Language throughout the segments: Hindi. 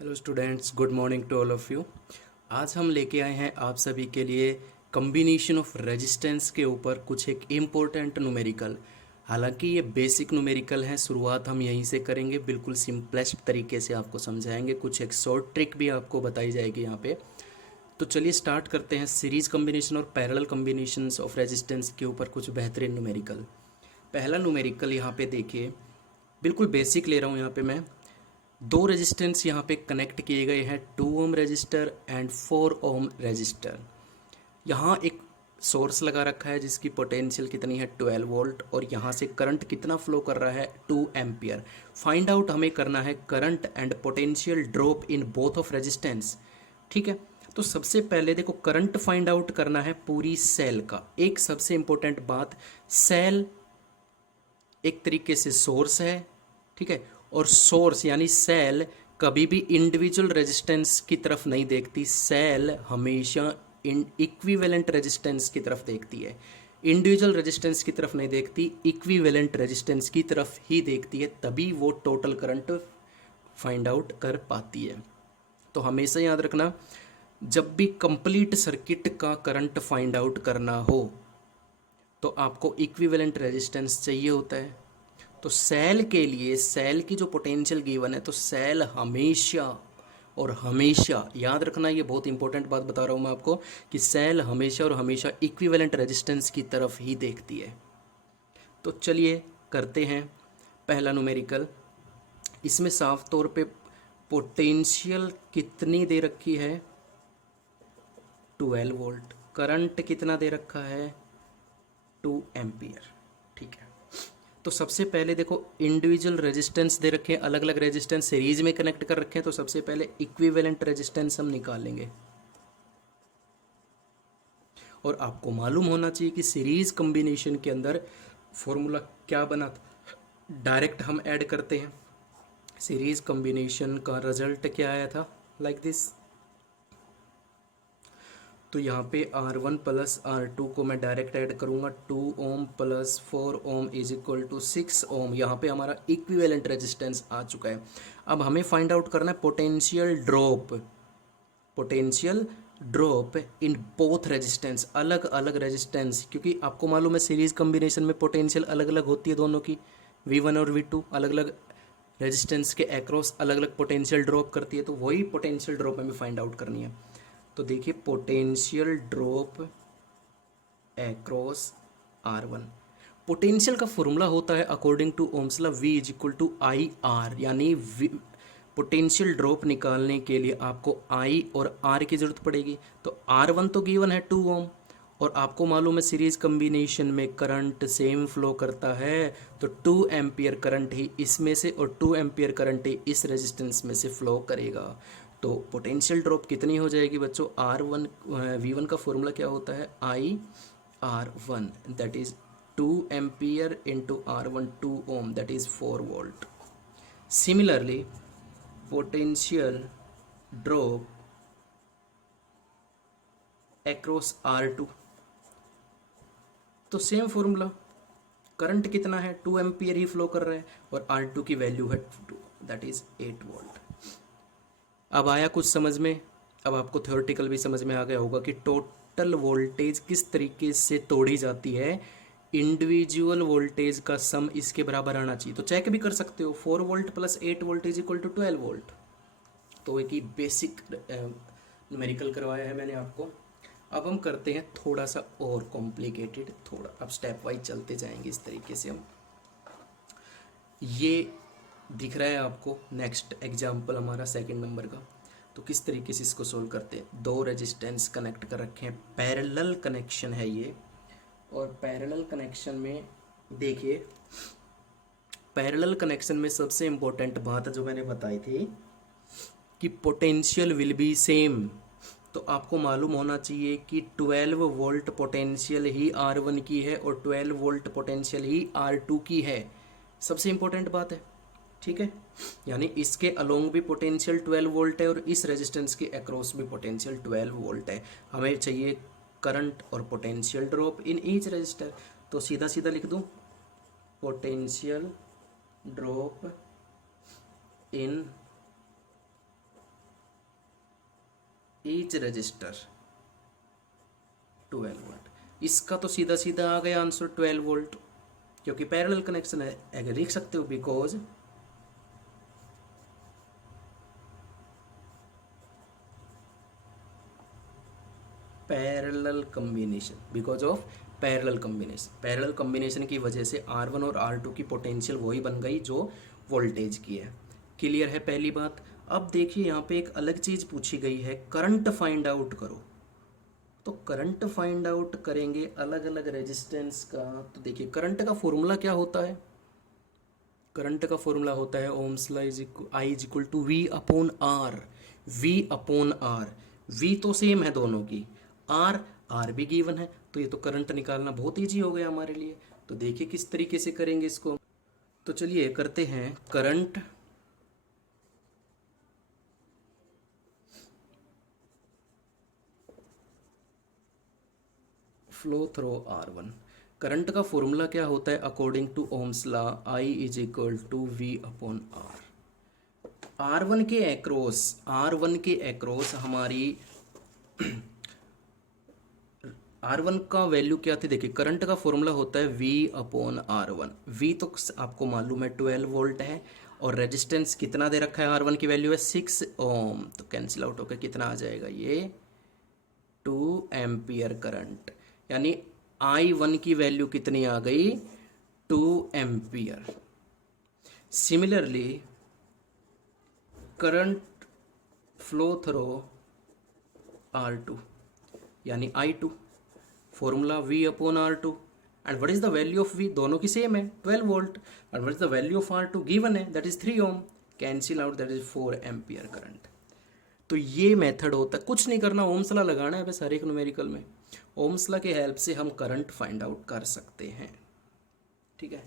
Hello students, good morning to all of you. आज हम लेके आए हैं आप सभी के लिए कम्बिनेशन ऑफ रेजिस्टेंस के ऊपर कुछ एक इम्पोर्टेंट न्यूमेरिकल। हालांकि ये बेसिक न्यूमेरिकल हैं, शुरुआत हम यहीं से करेंगे, बिल्कुल सिंपलेस्ट तरीके से आपको समझाएंगे, कुछ एक शॉर्ट ट्रिक भी आपको बताई जाएगी यहाँ पे। तो चलिए स्टार्ट करते हैं सीरीज़ कम्बिनेशन और पैरेलल कम्बिनेशंस ऑफ रेजिस्टेंस के ऊपर कुछ बेहतरीन न्यूमेरिकल। पहला न्यूमेरिकल यहाँ पे देखिए, बिल्कुल बेसिक ले रहा हूँ यहाँ पे मैं। दो रेजिस्टेंस यहाँ पे कनेक्ट किए गए हैं, 2 ohm resistor and 4 ohm resistor. यहाँ एक सोर्स लगा रखा है जिसकी पोटेंशियल कितनी है 12 वोल्ट, और यहाँ से करंट कितना फ्लो कर रहा है 2 एम्पियर। फाइंड आउट हमें करना है current and potential drop in both of resistance. ठीक है, तो सबसे पहले देखो करंट फाइंड आउट करना है पूरी सेल का। एक सबसे इंपॉर्टेंट बात, सेल एक तरीके से सोर्स है, ठीक है, और सोर्स यानी सेल कभी भी इंडिविजुअल रेजिस्टेंस की तरफ नहीं देखती, सेल हमेशा इक्विवेलेंट रेजिस्टेंस की तरफ देखती है। इंडिविजुअल रेजिस्टेंस की तरफ नहीं देखती, इक्विवेलेंट रेजिस्टेंस की तरफ ही देखती है, तभी वो टोटल करंट फाइंड आउट कर पाती है। तो हमेशा याद रखना, जब भी कंप्लीट सर्किट का करंट फाइंड आउट करना हो तो आपको इक्विवेलेंट रेजिस्टेंस चाहिए होता है। तो सेल के लिए, सेल की जो पोटेंशियल गिवन है, तो सेल हमेशा और हमेशा याद रखना, ये बहुत इंपॉर्टेंट बात बता रहा हूँ मैं आपको, कि सेल हमेशा और हमेशा इक्विवेलेंट रेजिस्टेंस की तरफ ही देखती है। तो चलिए करते हैं पहला न्यूमेरिकल। इसमें साफ तौर पे पोटेंशियल कितनी दे रखी है 12 वोल्ट, करंट कितना दे रखा है 2 एम्पियर। ठीक है, तो सबसे पहले देखो इंडिविजुअल रेजिस्टेंस दे रखे हैं, अलग अलग रेजिस्टेंस सीरीज में कनेक्ट कर रखे हैं, तो सबसे पहले इक्विवेलेंट रेजिस्टेंस हम निकालेंगे। और आपको मालूम होना चाहिए कि सीरीज कॉम्बिनेशन के अंदर फॉर्मूला क्या बना था, डायरेक्ट हम ऐड करते हैं। सीरीज कॉम्बिनेशन का रिजल्ट क्या आया था, लाइक दिस। तो यहाँ पे R1 प्लस R2 को मैं डायरेक्ट ऐड करूँगा, 2 ohm plus 4 ohm is equal to 6 ohm. यहाँ पे हमारा इक्विवेलेंट रेजिस्टेंस आ चुका है। अब हमें फाइंड आउट करना है potential drop, potential drop in both resistance, अलग अलग रेजिस्टेंस, क्योंकि आपको मालूम है सीरीज कॉम्बिनेशन में पोटेंशियल अलग अलग होती है दोनों की, V1 और V2 अलग अलग रेजिस्टेंस के अक्रॉस अलग अलग पोटेंशियल ड्रॉप करती है, तो वही पोटेंशियल ड्रॉप हमें फाइंड आउट करनी है। तो देखिए potential drop across R1, potential का फॉर्मूला होता है according to Ohm's law V is equal to I R, यानी पोटेंशियल ड्रॉप निकालने के लिए आपको I और R की जरूरत पड़ेगी। तो R1 तो गिवन है 2 ओम, और आपको मालूम है सीरीज कॉम्बिनेशन में करंट सेम फ्लो करता है, तो 2 एम्पियर करंट ही इसमें से और 2 एम्पियर करंट ही इस रेजिस्टेंस में से फ्लो करेगा। तो पोटेंशियल ड्रॉप कितनी हो जाएगी बच्चों, R1 V1 का फॉर्मूला क्या होता है IR1, that is 2 ampere into R1 2 ohm, that is 4 volt. Similarly potential drop across R2, तो सेम फॉर्मूला, करंट कितना है 2 एम्पियर ही फ्लो कर रहा है, और R2 की वैल्यू है 2, दैट इज 8 वोल्ट। अब आया कुछ समझ में, अब आपको थ्योरेटिकल भी समझ में आ गया होगा कि टोटल वोल्टेज किस तरीके से तोड़ी जाती है, इंडिविजुअल वोल्टेज का सम इसके बराबर आना चाहिए। तो चेक भी कर सकते हो, 4 volt plus 8 volt is equal to 12 volt. तो एक ही बेसिक न्यूमेरिकल करवाया है मैंने आपको। अब हम करते हैं थोड़ा सा और कॉम्प्लिकेटेड, थोड़ा अब स्टेप वाइज चलते जाएंगे इस तरीके से हम। ये दिख रहा है आपको नेक्स्ट एग्जाम्पल हमारा सेकंड नंबर का। तो किस तरीके से इसको सोल्व करते हैं, दो रेजिस्टेंस कनेक्ट कर रखे हैं, पैरेलल कनेक्शन है ये। और पैरेलल कनेक्शन में देखिए, पैरेलल कनेक्शन में सबसे इंपॉर्टेंट बात जो मैंने बताई थी कि पोटेंशियल विल बी सेम। तो आपको मालूम होना चाहिए कि 12 वोल्ट पोटेंशियल ही R1 की है और 12 वोल्ट पोटेंशियल ही R2 की है, सबसे इंपॉर्टेंट बात है। ठीक है, यानी इसके अलोंग भी पोटेंशियल 12 वोल्ट है और इस रेजिस्टेंस के अक्रॉस भी पोटेंशियल 12 वोल्ट है। हमें चाहिए करंट और potential drop in each resistor. तो सीधा सीधा लिख दूं, potential drop in each resistor 12 volt. इसका तो सीधा सीधा आ गया आंसर 12 वोल्ट, क्योंकि पैरेलल कनेक्शन है। अगर लिख सकते हो because parallel combination, because of parallel combination की वजह से R1 और R2 की पोटेंशियल वही बन गई जो वोल्टेज की है। क्लियर है पहली बात। अब देखिए यहाँ पे एक अलग चीज़ पूछी गई है, करंट फाइंड आउट करो। तो करंट फाइंड आउट करेंगे अलग अलग रेजिस्टेंस का। तो देखिए करंट का फॉर्मूला क्या होता है, करंट का फॉर्मूला होता है Ohm's law I is equal to V upon R. V upon R, V तो सेम है दोनों की, आर आर भी गिवन है, तो ये तो करंट निकालना बहुत ईजी हो गया हमारे लिए। तो देखिए किस तरीके से करेंगे इसको। तो चलिए करते हैं current flow through R1। Current का फॉर्मूला क्या होता है according to Ohm's law, I is equal to V upon R. R one के एक्रॉस हमारी R1 का वैल्यू क्या थी, देखिए करंट का फॉर्मूला होता है V अपॉन R1। V तो आपको मालूम है 12 वोल्ट है, और रेजिस्टेंस कितना दे रखा है, R1 की वैल्यू है 6 ओम। तो कैंसिल आउट होकर कितना आ जाएगा, ये 2 एम्पियर करंट, यानी I1 की वैल्यू कितनी आ गई, 2 ampere. Similarly current flow through R2 यानी I2, formula V upon R2, and what is the value of V, दोनों की सेम है 12 volt, and what is the value of R2 given है, that is 3 ohm. Cancel out, that is 4 ampere current. तो ये मेथड होता है, कुछ नहीं करना, ओम्स लॉ लगाना है बस हर एक न्यूमेरिकल में। ओम्स लॉ के हेल्प से हम करंट फाइंड आउट कर सकते हैं। ठीक है,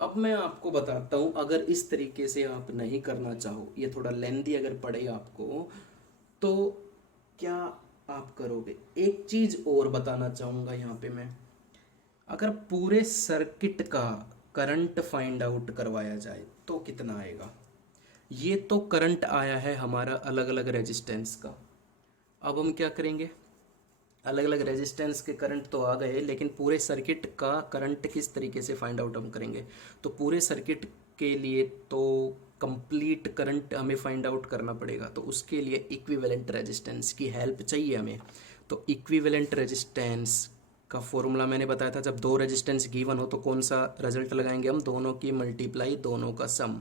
अब मैं आपको बताता हूँ, अगर इस तरीके से आप नहीं करना चाहो, ये थोड़ा लेंदी अगर पड़े आपको, तो क्या आप करोगे। एक चीज़ और बताना चाहूँगा यहाँ पे मैं, अगर पूरे सर्किट का करंट फाइंड आउट करवाया जाए तो कितना आएगा। ये तो करंट आया है हमारा अलग अलग रेजिस्टेंस का। अब हम क्या करेंगे, अलग अलग रेजिस्टेंस के करंट तो आ गए, लेकिन पूरे सर्किट का करंट किस तरीके से फाइंड आउट हम करेंगे। तो पूरे सर्किट के लिए तो कंप्लीट करंट हमें फाइंड आउट करना पड़ेगा, तो उसके लिए इक्विवेलेंट रेजिस्टेंस की हेल्प चाहिए हमें। तो इक्विवेलेंट रेजिस्टेंस का फॉर्मूला मैंने बताया था, जब दो रेजिस्टेंस गिवन हो तो कौन सा रिजल्ट लगाएंगे हम, दोनों की मल्टीप्लाई, दोनों का sum,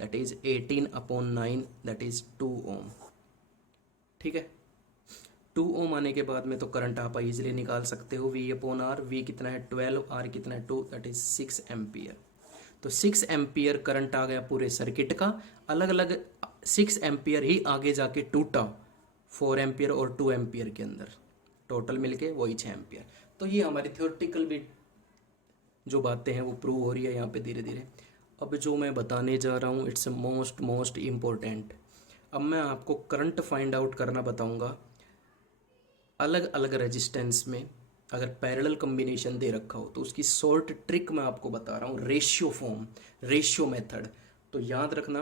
that is 18 upon 9, that is 2 ohm. ठीक है, 2 ओम आने के बाद में तो करंट आप इजीली निकाल सकते हो, V अपॉन आर। वी कितना है 12, आर कितना है 2, दैट इज 6 एम्पियर। तो 6 एम्पियर करंट आ गया पूरे सर्किट का। अलग अलग 6 एम्पियर ही आगे जाके टूटा 4 एम्पियर और 2 एम्पियर के अंदर, टोटल मिलके वही 6 एम्पियर। तो ये हमारी थ्योरेटिकल भी जो बातें हैं वो प्रूव हो रही है यहाँ पे धीरे धीरे। अब जो मैं बताने जा रहा हूँ इट्स मोस्ट इम्पोर्टेंट। अब मैं आपको करंट फाइंड आउट करना बताऊँगा अलग अलग रेजिस्टेंस में। अगर पैरेलल कॉम्बिनेशन दे रखा हो तो उसकी शॉर्ट ट्रिक मैं आपको बता रहा हूँ, रेशियो फॉर्म, रेशियो मेथड। तो याद रखना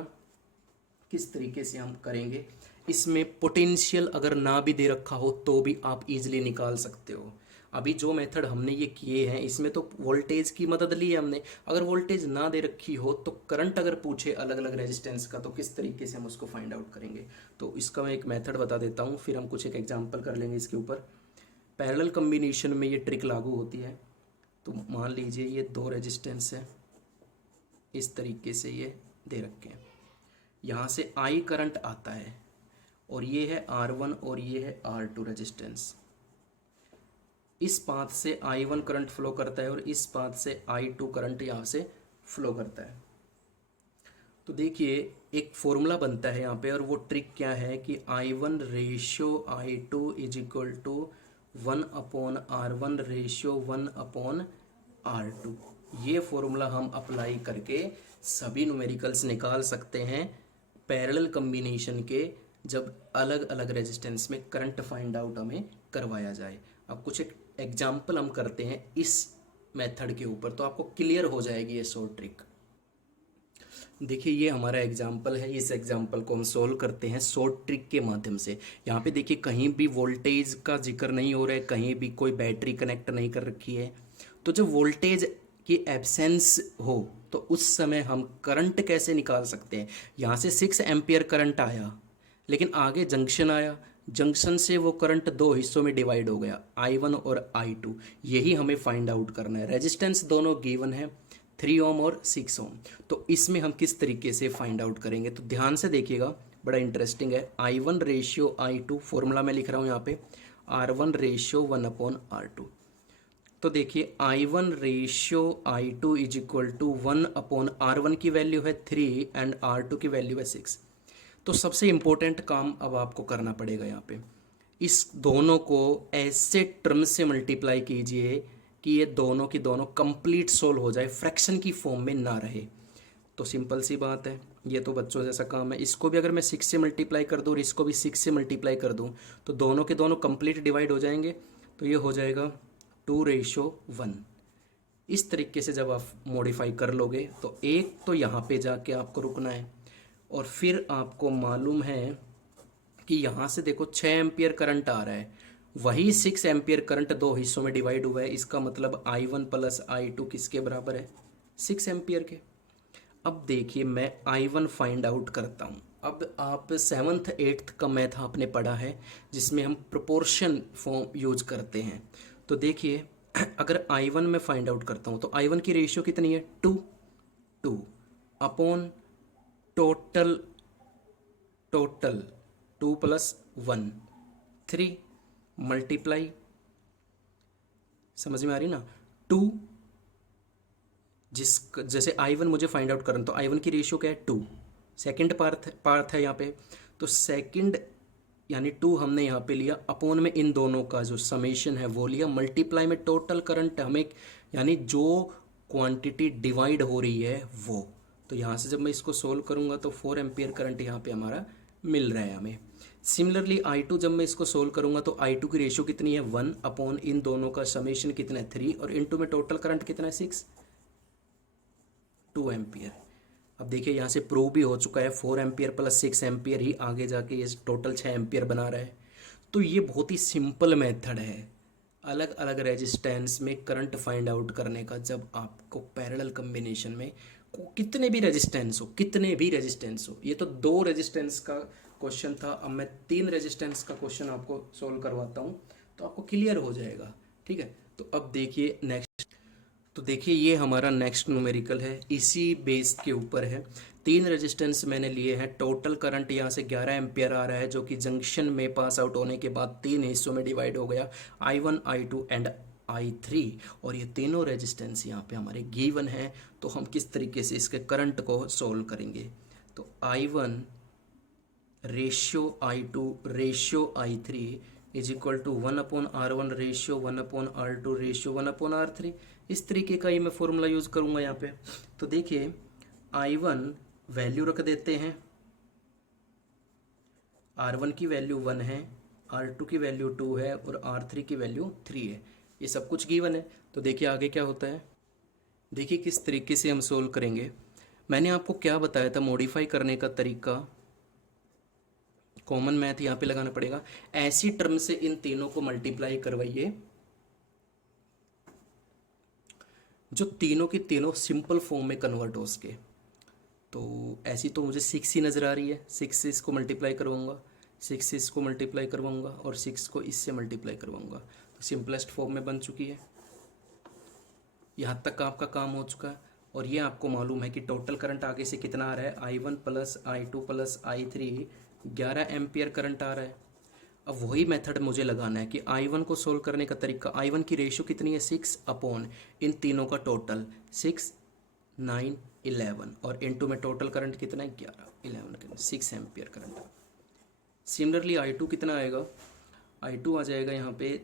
किस तरीके से हम करेंगे। इसमें पोटेंशियल अगर ना भी दे रखा हो तो भी आप इजीली निकाल सकते हो। अभी जो मेथड हमने ये किए हैं इसमें तो वोल्टेज की मदद ली है हमने। अगर वोल्टेज ना दे रखी हो तो करंट अगर पूछे अलग अलग रेजिस्टेंस का तो किस तरीके से हम उसको फाइंड आउट करेंगे। तो इसका मैं एक मेथड बता देता हूँ, फिर हम कुछ एक एग्जांपल कर लेंगे इसके ऊपर। पैरेलल कॉम्बिनेशन में ये ट्रिक लागू होती है। तो मान लीजिए ये दो रेजिस्टेंस है, इस तरीके से ये दे रखे हैं, यहाँ से I करंट आता है, और ये है R1 और ये है R2 रेजिस्टेंस। इस पाथ से I1 करंट फ्लो करता है और इस पाथ से I2 करंट यहाँ से फ्लो करता है। तो देखिए एक फॉर्मूला बनता है यहाँ पे, और वो ट्रिक क्या है कि I1 ratio I2 is equal to 1 upon R1 ratio 1 upon R2। ये फॉर्मूला हम अप्लाई करके सभी न्यूमेरिकल्स निकाल सकते हैं पैरेलल कॉम्बिनेशन के, जब अलग अलग रेजिस्टेंस में करंट फाइंड आउट हमें करवाया जाए। अब कुछ एक एग्जाम्पल हम करते हैं इस मेथड के ऊपर, तो आपको क्लियर हो जाएगी ये शॉर्ट ट्रिक। देखिए ये हमारा एग्जाम्पल है, इस एग्जाम्पल को हम सोल्व करते हैं शॉर्ट ट्रिक के माध्यम से। यहाँ पे देखिए कहीं भी वोल्टेज का जिक्र नहीं हो रहा है, कहीं भी कोई बैटरी कनेक्ट नहीं कर रखी है। तो जब वोल्टेज की एब्सेंस हो तो उस समय हम करंट कैसे निकाल सकते हैं। यहाँ से 6 एम्पियर करंट आया, लेकिन आगे जंक्शन आया, जंक्शन से वो करंट दो हिस्सों में डिवाइड हो गया, I1 और I2। यही हमें फाइंड आउट करना है। रेजिस्टेंस दोनों गिवन है, 3 ओम और 6 ओम। तो इसमें हम किस तरीके से फाइंड आउट करेंगे, तो ध्यान से देखिएगा, बड़ा इंटरेस्टिंग है। I1 रेशियो I2 फॉर्मूला में लिख रहा हूँ यहाँ पे, R1 रेशियो 1/R2। तो देखिए I1 ratio I2 is equal to 1/R1 की वैल्यू है 3 एंड R2 की वैल्यू है 6। तो सबसे इम्पोर्टेंट काम अब आपको करना पड़ेगा यहाँ पे, इस दोनों को ऐसे टर्म से मल्टीप्लाई कीजिए कि ये दोनों की दोनों कंप्लीट सोल्व हो जाए, फ्रैक्शन की फॉर्म में ना रहे। तो सिंपल सी बात है, ये तो बच्चों जैसा काम है। इसको भी अगर मैं 6 से मल्टीप्लाई कर दूँ और इसको भी 6 से मल्टीप्लाई कर दूँ तो दोनों के दोनों कंप्लीट डिवाइड हो जाएंगे। तो ये हो जाएगा 2:1। इस तरीके से जब आप मॉडिफाई कर लोगे तो एक तो यहाँ पे जाके आपको रुकना है, और फिर आपको मालूम है कि यहाँ से देखो 6 एम्पियर करंट आ रहा है, वही 6 एम्पियर करंट दो हिस्सों में डिवाइड हुआ है। इसका मतलब I1 प्लस I2 किसके बराबर है, 6 एम्पियर के। अब देखिए मैं I1 फाइंड आउट करता हूँ। अब आप 7th 8th का मैथ आपने पढ़ा है जिसमें हम प्रोपोर्शन फॉर्म यूज करते हैं। तो देखिए अगर I1 में फाइंड आउट करता हूँ तो I1 की रेशियो कितनी है, 2 अपॉन टोटल, टोटल 2 + 1 3 मल्टीप्लाई, समझ में आ रही ना, 2 जिस जैसे I1 मुझे फाइंड आउट करना, तो I1 की रेशियो क्या है, 2। सेकंड पार्ट है यहाँ पे, तो सेकंड यानी 2 हमने यहाँ पे लिया, अपॉन में इन दोनों का जो समेशन है वो लिया, मल्टीप्लाई में टोटल करंट हमें यानी जो क्वांटिटी डिवाइड हो रही है वो। तो यहाँ से जब मैं इसको सोल्व करूँगा तो 4 एम्पियर करंट यहाँ पे हमारा मिल रहा है हमें। सिमिलरली I2 जब मैं इसको सोल्व करूँगा तो I2 की रेशियो कितनी है, 1 अपॉन इन दोनों का समेशन कितना है, 3, और इनटू में टोटल करंट कितना है, 6, 2 एम्पियर। अब देखिए यहाँ से प्रूव भी हो चुका है, 4 एम्पियर प्लस 6 एम्पियर ही आगे जाके ये टोटल 6 एम्पियर बना रहा है। तो ये बहुत ही सिंपल मेथड है अलग अलग रेजिस्टेंस में करंट फाइंड आउट करने का। जब आपको पैरेलल कम्बिनेशन में कितने भी रेजिस्टेंस हो, कितने भी रेजिस्टेंस हो, ये तो 2 रेजिस्टेंस का क्वेश्चन था, अब मैं 3 रेजिस्टेंस का क्वेश्चन आपको सोल्व करवाता हूँ तो आपको क्लियर हो जाएगा। ठीक है, तो अब देखिए नेक्स्ट, तो देखिए ये हमारा नेक्स्ट न्यूमेरिकल है, इसी बेस के ऊपर है। 3 रेजिस्टेंस मैंने लिए हैं, टोटल करंट यहाँ से 11 एम्पियर आ रहा है जो कि जंक्शन में पास आउट होने के बाद 3 हिस्सों में डिवाइड हो गया, I1 I2 एंड I3। और ये तीनों रेजिस्टेंस यहाँ पे हमारे गिवन है। तो हम किस तरीके से इसके करंट को सोल्व करेंगे, तो I1 ratio I2 ratio I3 is equal to 1/R1 ratio 1/R2 ratio 1/R3। इस तरीके का ये मैं फॉर्मूला यूज़ करूँगा यहाँ पे। तो देखिए I1 वैल्यू रख देते हैं, R1 की वैल्यू 1 है, R2 की वैल्यू 2 है और R3 की वैल्यू 3 है। ये सब कुछ गिवन है। तो देखिए आगे क्या होता है, देखिए किस तरीके से हम सोल्व करेंगे। मैंने आपको क्या बताया था मॉडिफाई करने का तरीका, कॉमन मैथ यहाँ पे लगाना पड़ेगा। ऐसी टर्म से इन तीनों को मल्टीप्लाई करवाइए जो तीनों की तीनों सिंपल फॉर्म में कन्वर्ट हो सके। तो ऐसी तो मुझे 6 ही नज़र आ रही है, 6 से इसको मल्टीप्लाई करवाऊँगा, 6 से इसको मल्टीप्लाई करवाऊँगा और 6 को इससे मल्टीप्लाई करवाऊँगा। तो सिंपलेस्ट फॉर्म में बन चुकी है। यहाँ तक का आपका काम हो चुका है। और ये आपको मालूम है कि टोटल करंट आगे से कितना आ रहा है, I1 plus I2 plus I3 11 ampere current आ रहा है। अब वही मेथड मुझे लगाना है कि I1 को सोल्व करने का तरीका, I1 की रेशियो कितनी है, 6 अपॉन इन तीनों का टोटल 6 9 11 और इनटू में टोटल करंट कितना है, 11 11 6 एम्पियर करंट। सिमिलरली I2 कितना आएगा, I2 आ जाएगा यहाँ पे,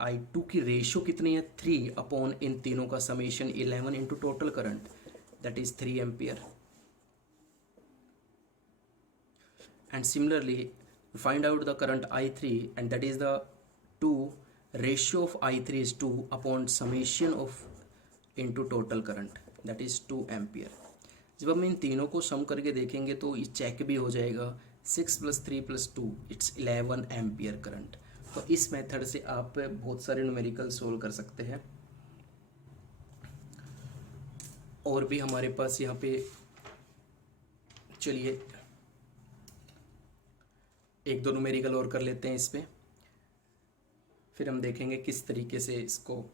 I2 की रेशियो कितनी है, 3 अपॉन इन तीनों का summation 11 into total current that is 3 ampere. And similarly find out the current I3 and that is the 2 ratio of I3 is 2 upon summation of into total current that is 2 ampere। जब हम इन तीनों को सम करके देखेंगे तो ये चेक भी हो जाएगा। 6 + 3 + 2 इट्स 11 एम्पियर करंट। तो इस मेथड से आप बहुत सारे न्यूमेरिकल सोल्व कर सकते हैं। और भी हमारे पास यहाँ पे, चलिए एक दो न्यूमेरिकल और कर लेते हैं इस पे, फिर हम देखेंगे किस तरीके से इसको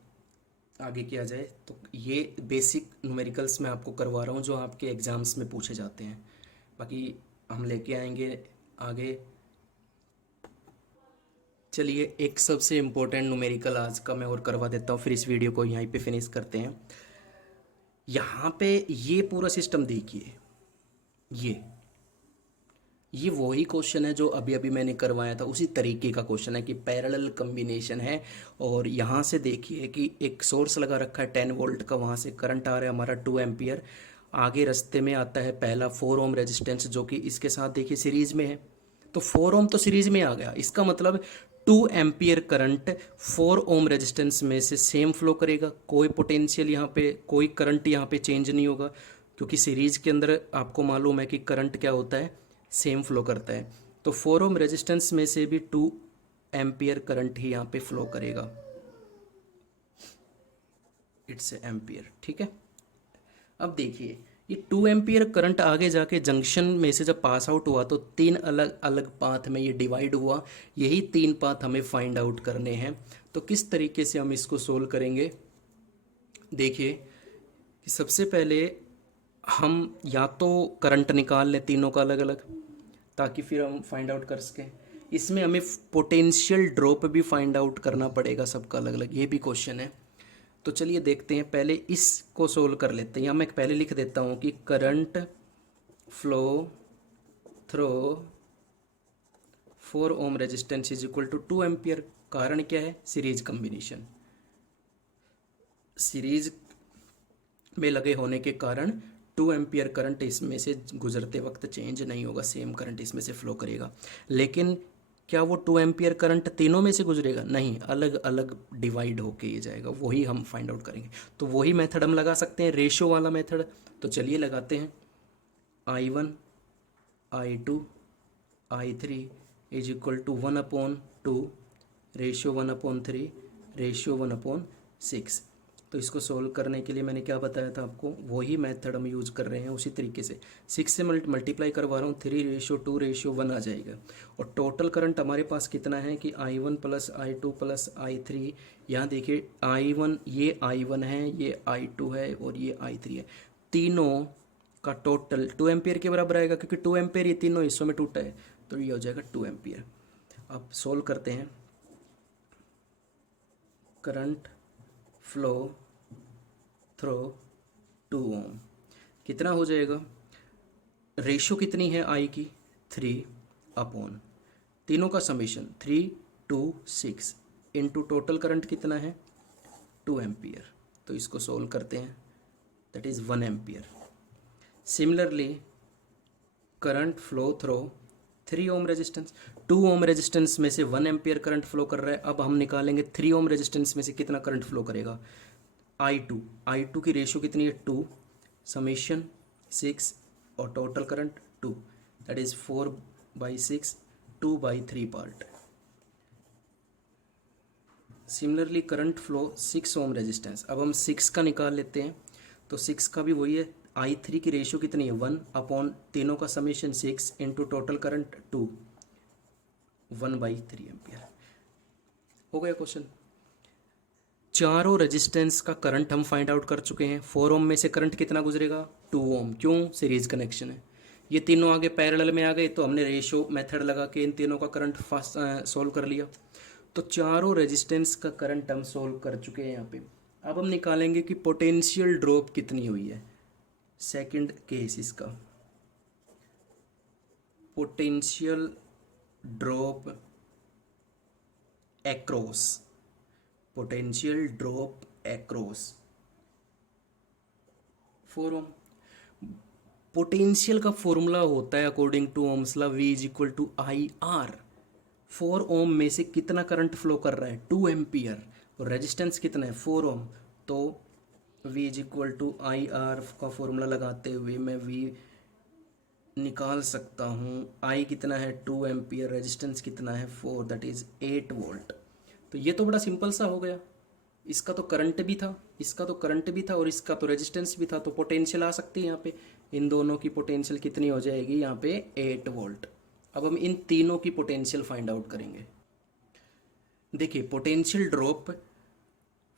आगे किया जाए। तो ये बेसिक न्यूमेरिकल्स मैं आपको करवा रहा हूँ जो आपके एग्ज़ाम्स में पूछे जाते हैं। बाकी हम लेके आएंगे आगे। चलिए एक सबसे इम्पोर्टेंट न्यूमेरिकल आज का मैं और करवा देता हूँ, फिर इस वीडियो को यहीं पे फिनिश करते हैं। यहाँ पे ये पूरा सिस्टम देखिए, ये वही क्वेश्चन है जो अभी अभी मैंने करवाया था, उसी तरीके का क्वेश्चन है कि पैरेलल कम्बिनेशन है। और यहाँ से देखिए कि एक सोर्स लगा रखा है 10 वोल्ट का, वहाँ से करंट आ रहा है हमारा 2 एम्पियर। आगे रास्ते में आता है पहला 4 ओम रेजिस्टेंस जो कि इसके साथ देखिए सीरीज में है। तो 4 ओम तो सीरीज में आ गया, इसका मतलब 2 एम्पियर करंट 4 ओम रेजिस्टेंस में से सेम फ्लो करेगा। कोई पोटेंशियल यहाँ पे, कोई करंट यहाँ पे चेंज नहीं होगा, क्योंकि सीरीज के अंदर आपको मालूम है कि करंट क्या होता है, सेम फ्लो करता है। तो 4 ओम रेजिस्टेंस में से भी 2 एम्पियर करंट ही यहाँ पे फ्लो करेगा, इट्स एम्पियर, ठीक है। अब देखिए ये 2 एम्पियर करंट आगे जाके जंक्शन में से जब पास आउट हुआ तो 3 अलग अलग पाथ में ये डिवाइड हुआ। यही 3 पाथ हमें फाइंड आउट करने हैं। तो किस तरीके से हम इसको सोल्व करेंगे, देखिए कि सबसे पहले हम या तो करंट निकाल लें तीनों का अलग अलग, ताकि फिर हम फाइंड आउट कर सकें। इसमें हमें पोटेंशियल ड्रॉप भी फाइंड आउट करना पड़ेगा सबका अलग अलग, ये भी क्वेश्चन है। तो चलिए देखते हैं, पहले इसको सोल्व कर लेते हैं। या मैं पहले लिख देता हूँ कि current flow through 4 ohm resistance is equal to 2 ampere. कारण क्या है, सीरीज कम्बिनेशन, सीरीज में लगे होने के कारण 2 एम्पियर करंट इसमें से गुजरते वक्त चेंज नहीं होगा, सेम करंट इसमें से फ्लो करेगा। लेकिन क्या वो 2 एम्पियर करंट तीनों में से गुजरेगा, नहीं, अलग अलग डिवाइड होके ये जाएगा, वही हम फाइंड आउट करेंगे। तो वही मेथड हम लगा सकते हैं, रेशो वाला मेथड। तो चलिए लगाते हैं। I1 I2 I3 is equal to 1/2 ratio 1/3 ratio 1/6। तो इसको सोल्व करने के लिए मैंने क्या बताया था आपको, वही मेथड हम यूज़ कर रहे हैं उसी तरीके से। 6 से मल्टीप्लाई करवा रहा हूँ, 3:2:1 आ जाएगा। और टोटल करंट हमारे पास कितना है कि I1 + I2 + I3। यहाँ देखिए I1, ये I1 है, ये I2 है और ये I3 है। तीनों का टोटल 2 एम्पियर के बराबर आएगा, क्योंकि 2 एम्पियर ये तीनों हिस्सों में टूटा है, तो ये हो जाएगा 2 एम्पियर। अब सोल्व करते हैं। करंट फ्लो थ्रो 2 ओम कितना हो जाएगा, रेशो कितनी है आई की, 3/, तीनों का समेशन 3, 2, 6 इंटू टोटल करंट कितना है 2 एम्पियर। तो इसको सोल्व करते हैं, that is 1 ampere. Similarly current flow throw 3 ohm resistance, 2 ohm resistance में से 1 एम्पियर करंट फ्लो कर रहा है। अब हम निकालेंगे 3 ओम रेजिस्टेंस में से कितना करंट फ्लो करेगा, I2 की रेशियो कितनी है 2, समेशन 6 और total current 2, that is 4/6, 2/3 part. Similarly current flow 6 ohm resistance, अब हम 6 का निकाल लेते हैं। तो 6 का भी वही है, I3 की रेशियो कितनी है 1/, तीनों का summation 6 into total current 2, 1/3 ampere. हो गया क्वेश्चन। चारों रेजिस्टेंस का करंट हम फाइंड आउट कर चुके हैं। 4 ओम में से करंट कितना गुजरेगा 2 ओम, क्यों, सीरीज कनेक्शन है। ये तीनों आगे पैरेलल में आ गए, तो हमने रेशो मेथड लगा के इन तीनों का करंट फास्ट सोल्व कर लिया। तो चारों रेजिस्टेंस का करंट हम सोल्व कर चुके हैं यहाँ पे। अब हम निकालेंगे कि पोटेंशियल ड्रॉप कितनी हुई है। सेकंड केस इसका, potential drop across, potential drop across 4 ohm. Potential का फॉर्मूला होता है according to Ohm's law, V is equal to IR। 4 ohm में से कितना करंट फ्लो कर रहा है 2 एम्पियर, और रेजिस्टेंस कितना है 4 ओम, तो V is equal to I R का फॉर्मूला लगाते हुए मैं V निकाल सकता हूँ। I कितना है 2 एम्पियर, रेजिस्टेंस कितना है 4, दैट इज़ 8 वोल्ट। तो ये तो बड़ा सिंपल सा हो गया। इसका तो करंट भी था, इसका तो करंट भी था और इसका तो रेजिस्टेंस भी था, तो पोटेंशियल आ सकती है यहाँ पे। इन दोनों की पोटेंशियल कितनी हो जाएगी यहाँ पे 8 वोल्ट। अब हम इन तीनों की पोटेंशियल फाइंड आउट करेंगे। देखिए पोटेंशियल ड्रॉप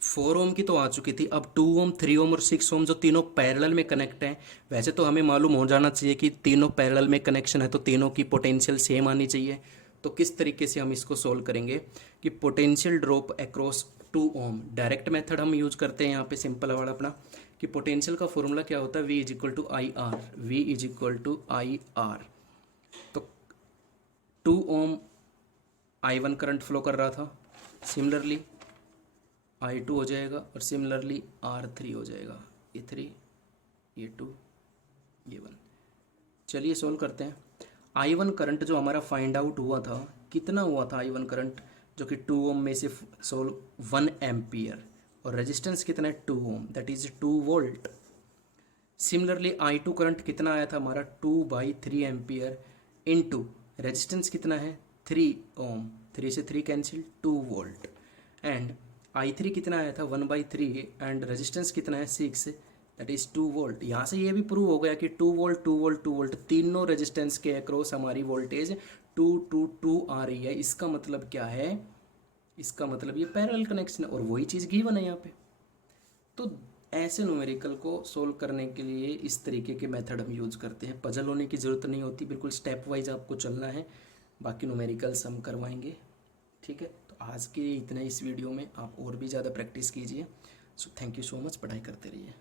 4 ओम की तो आ चुकी थी, अब 2 ओम, 3 ओम और 6 ओम जो तीनों पैरेलल में कनेक्ट हैं, वैसे तो हमें मालूम हो जाना चाहिए कि तीनों पैरेलल में कनेक्शन है तो तीनों की पोटेंशियल सेम आनी चाहिए। तो किस तरीके से हम इसको सोल्व करेंगे कि पोटेंशियल ड्रॉप अक्रॉस 2 ओम, डायरेक्ट मेथड हम यूज करते हैं यहाँ पे सिंपल वाला अपना, कि पोटेंशियल का फॉर्मूला क्या होता है, V is equal to I R, V is equal to I R. तो 2 ओम I1 करंट फ्लो कर रहा था, सिमिलरली I2 हो जाएगा और सिमिलरली R3 हो जाएगा, ये 3, ये 2, ये 1। चलिए सोल्व करते हैं। I1 करंट जो हमारा फाइंड आउट हुआ था, कितना हुआ था I1 करंट, जो कि 2 ओम में से सोल्व 1 एम्पियर, और रेजिस्टेंस कितना है 2 ohm, that is 2 volt. Similarly I2 current कितना आया था हमारा 2/3 एम्पियर इनटू रेजिस्टेंस कितना है 3 ओम, 3 से 3 कैंसिल, 2 वोल्ट। एंड I3 कितना आया था 1/3 एंड रेजिस्टेंस कितना है 6, दैट इज 2 वोल्ट। यहाँ से ये भी प्रूव हो गया कि 2 वोल्ट 2 वोल्ट 2 वोल्ट तीनों रेजिस्टेंस के अक्रॉस हमारी वोल्टेज 2 आ रही है। इसका मतलब क्या है, इसका मतलब ये पैरेलल कनेक्शन है और वही चीज़ गिवन है यहाँ पे। तो ऐसे न्यूमेरिकल को सोल्व करने के लिए इस तरीके के मेथड हम यूज करते हैं। पजल होने की ज़रूरत नहीं होती, बिल्कुल स्टेप वाइज आपको चलना है। बाकी न्यूमेरिकल्स हम करवाएंगे, ठीक है। तो आज के इतना इस वीडियो में, आप और भी ज़्यादा प्रैक्टिस कीजिए। So thank you so much, पढ़ाई करते रहिए।